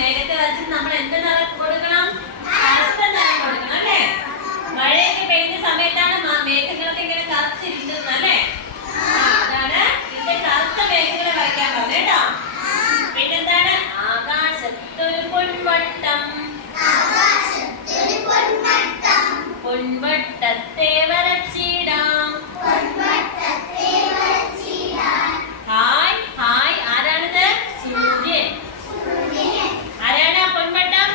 നേരത്തെ വരച്ചിട്ട് നമ്മൾ എന്ത് നിറം കൊടുക്കണം? കറുത്ത നിറം കൊടുക്കണം അല്ലേ? മഴയൊക്കെ പെയ്യുന്ന സമയത്താണ് മേഘങ്ങളൊക്കെ ഇങ്ങനെ കറുത്തിരിക്കുന്നത് അല്ലേ? അതാണ് ഇതിന്റെ കറുത്ത മേഘങ്ങളെ വരയ്ക്കാൻ പറഞ്ഞത് കേട്ടോ. പിന്നെന്താണ്? ആകാശത്തൊരു പൊൻവട്ടം, പൊൻവട്ടത്തെ വരച്ചിടാം. ഹായ് ഹായ്, ആരാണിത്? സൂര്യൻ. ആരാണ് ആ പൊൻവട്ടം?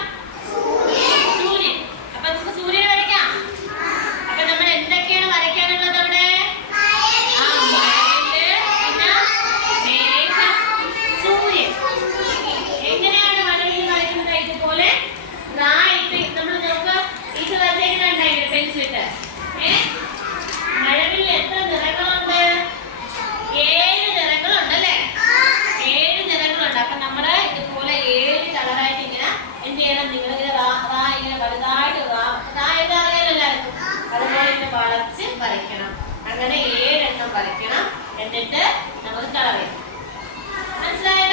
സൂര്യൻ. അപ്പൊ നമുക്ക് സൂര്യനെ വരയ്ക്കാം. അപ്പൊ നമ്മൾ എന്തൊക്കെയാണ് വരയ്ക്കാനുള്ളത് അവിടെ? മഴവില്ല്, പിന്നെ മേഘം, സൂര്യൻ. എങ്ങനെയാണ് മഴവില്ല് വരയ്ക്കുന്നത്? ഇതുപോലെ നമ്മൾ നമുക്ക് ഈ വരച്ചേക്കുന്നുണ്ടായിരുന്നു പെൻസിലിട്ട്. മഴവില്ല് എത്ര നിറങ്ങളുണ്ട്? 7 നിറങ്ങളുണ്ട് അല്ലേ? 7 നിറങ്ങളുണ്ട്. അപ്പൊ നമ്മള് ഇതുപോലെ 7 കളറായിട്ട് ഇങ്ങനെ എന്ത് ചെയ്യണം? നിങ്ങളിങ്ങനെ ഇങ്ങനെ വലുതായിട്ട് അറിയാലോ എല്ലാവർക്കും. അതുപോലെ ഇങ്ങനെ വളച്ച് വരയ്ക്കണം. അങ്ങനെ 7 എണ്ണം വരയ്ക്കണം. എന്നിട്ട് നമുക്ക് കളർ ചെയ്യാം. മനസ്സിലായോ?